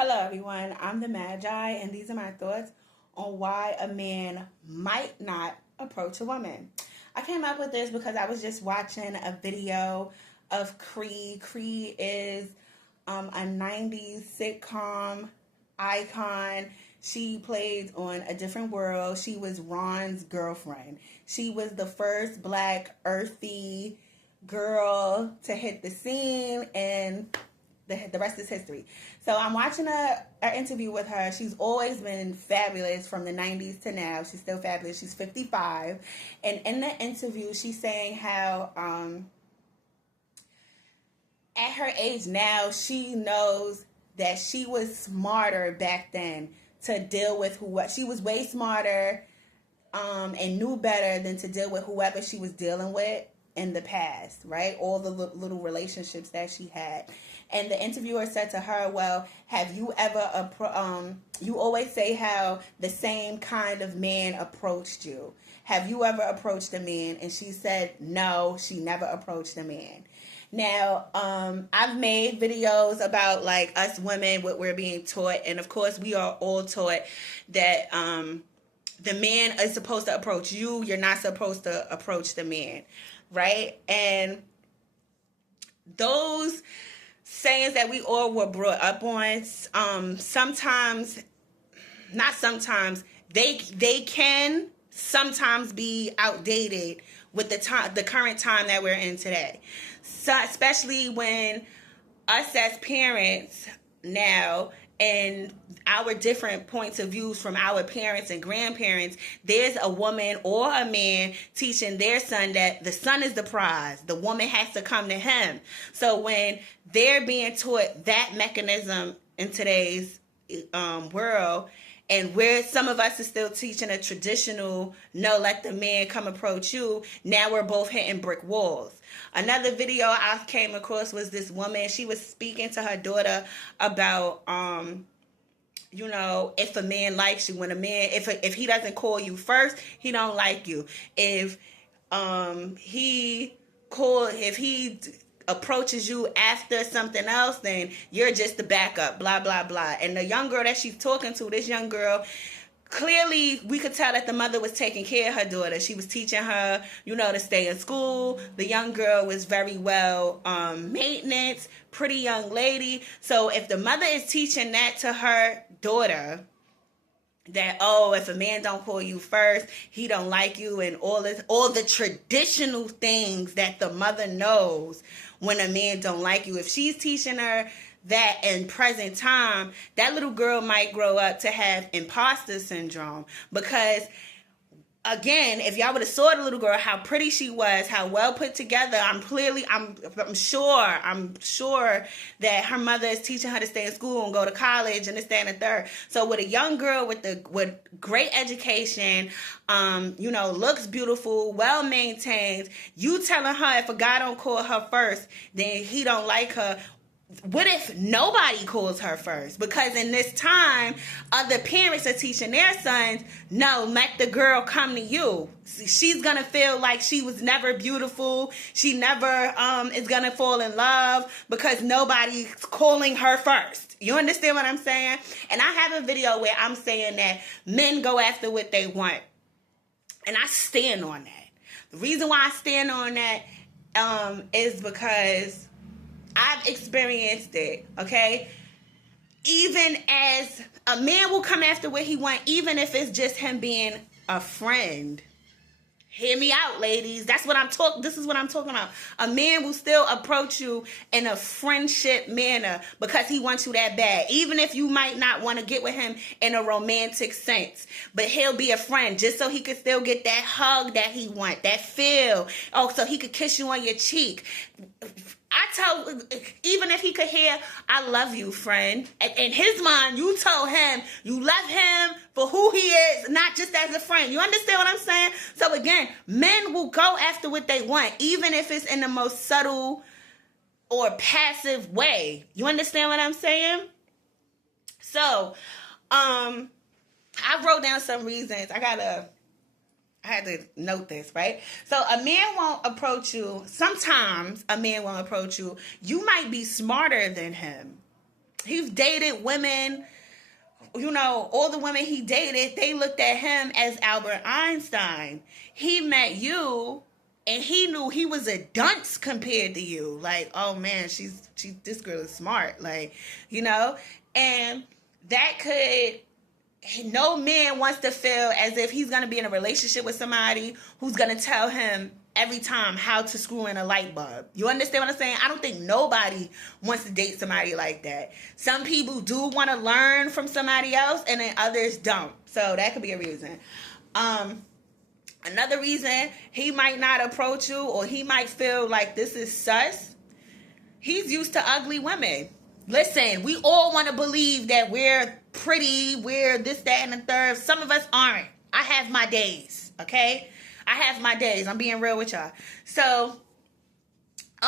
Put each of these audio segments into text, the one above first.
Hello, everyone. I'm the Magi, and these are my thoughts on why a man might not approach a woman. I came up with this because I was just watching a video of Cree. Cree is a 90s sitcom icon. She played on A Different World. She was Ron's girlfriend. She was the first black, earthy girl to hit the scene, and the rest is history. So I'm watching an interview with her. She's always been fabulous from the 90s to now. She's still fabulous. She's 55. And in the interview, she's saying how at her age now, she knows that she was smarter back then to deal with she was way smarter and knew better than to deal with whoever she was dealing with in the past, right? All the little relationships that she had. And the interviewer said to her, well, have you ever, you always say how the same kind of man approached you. Have you ever approached a man? And she said, no, she never approached a man. Now, I've made videos about like us women, what we're being taught. And of course, we are all taught that, the man is supposed to approach you. You're not supposed to approach the man, right? And those sayings that we all were brought up on, sometimes, not sometimes, they can sometimes be outdated with the current time that we're in today. So, especially when us as parents now, and our different points of views from our parents and grandparents, there's a woman or a man teaching their son that the son is the prize. The woman has to come to him. So when they're being taught that mechanism in today's world, and where some of us is still teaching a traditional, no, let the man come approach you, now we're both hitting brick walls. Another video I came across was this woman. She was speaking to her daughter about, if a man likes you, when a man, if he doesn't call you first, he don't like you. If he approaches you after something else, then you're just the backup, blah, blah, blah. And the young girl that she's talking to, this young girl, clearly we could tell that the mother was taking care of her daughter. She was teaching her, to stay in school. The young girl was very well maintenance, pretty young lady. So if the mother is teaching that to her daughter, that, if a man don't call you first, he don't like you, and all the traditional things that the mother knows when a man don't like you. If she's teaching her that in present time, that little girl might grow up to have imposter syndrome, because again, if y'all would have saw the little girl, how pretty she was, how well put together, I'm sure that her mother is teaching her to stay in school and go to college and this, that, and the third. So with a young girl with great education, looks beautiful, well maintained, you telling her if a guy don't call her first, then he don't like her. What if nobody calls her first? Because in this time, other parents are teaching their sons, no, let the girl come to you. She's going to feel like she was never beautiful. She never is going to fall in love because nobody's calling her first. You understand what I'm saying? And I have a video where I'm saying that men go after what they want. And I stand on that. The reason why I stand on that is because I've experienced it, okay? Even as a man will come after what he wants, even if it's just him being a friend. Hear me out, ladies. This is what I'm talking about. A man will still approach you in a friendship manner because he wants you that bad. Even if you might not want to get with him in a romantic sense. But he'll be a friend just so he could still get that hug that he wants, that feel. Oh, so he could kiss you on your cheek. Even if he could hear, I love you, friend. In his mind, you told him you love him for who he is, not just as a friend. You understand what I'm saying? So again, men will go after what they want, even if it's in the most subtle or passive way. You understand what I'm saying? So, I wrote down some reasons. I had to note this, right? So a man won't approach you. Sometimes a man won't approach you. You might be smarter than him. He's dated women, you know, all the women he dated, they looked at him as Albert Einstein. He met you and he knew he was a dunce compared to you. Like, oh man, this girl is smart. Like, you know, and that could, no man wants to feel as if he's going to be in a relationship with somebody who's going to tell him every time how to screw in a light bulb. You understand what I'm saying? I don't think nobody wants to date somebody like that. Some people do want to learn from somebody else, and then others don't. So that could be a reason. Another reason he might not approach you, or he might feel like this is sus. He's used to ugly women. Listen, we all want to believe that we're pretty, we're this, that, and the third. Some of us aren't. I have my days, okay? I have my days. I'm being real with y'all. So,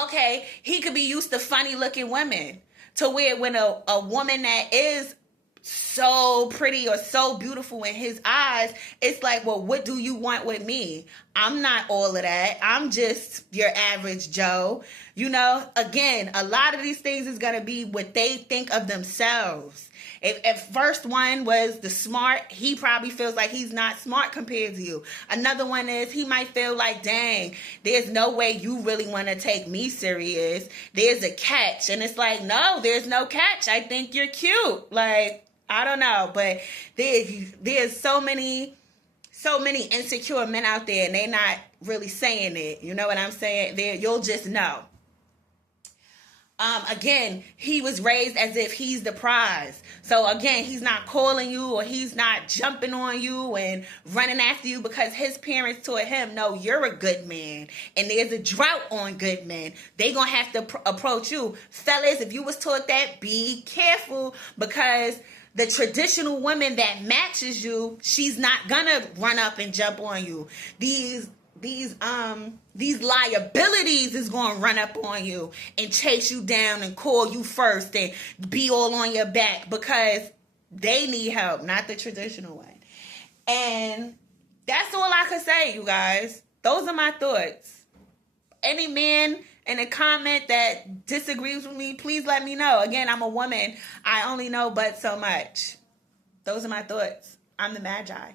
okay, he could be used to funny looking women, to where when a woman that is so pretty or so beautiful in his eyes, it's like, well, what do you want with me? I'm not all of that. I'm just your average Joe. You know, again, a lot of these things is going to be what they think of themselves. If first one was the smart, he probably feels like he's not smart compared to you. Another one is he might feel like, dang, there's no way you really want to take me serious. There's a catch. And it's like, no, there's no catch. I think you're cute. Like, I don't know. But there's so many insecure men out there, and they're not really saying it. You know what I'm saying? You'll just know. Again, he was raised as if he's the prize. So again, he's not calling you, or he's not jumping on you and running after you, because his parents taught him, no, you're a good man. And there's a drought on good men. They gonna have to approach you. Fellas, if you was taught that, be careful, because the traditional woman that matches you, she's not gonna run up and jump on you. These liabilities is going to run up on you and chase you down and call you first and be all on your back, because they need help, not the traditional one. And that's all I could say, you guys. Those are my thoughts. Any man in a comment that disagrees with me, please let me know. Again, I'm a woman. I only know but so much. Those are my thoughts. I'm the Magi.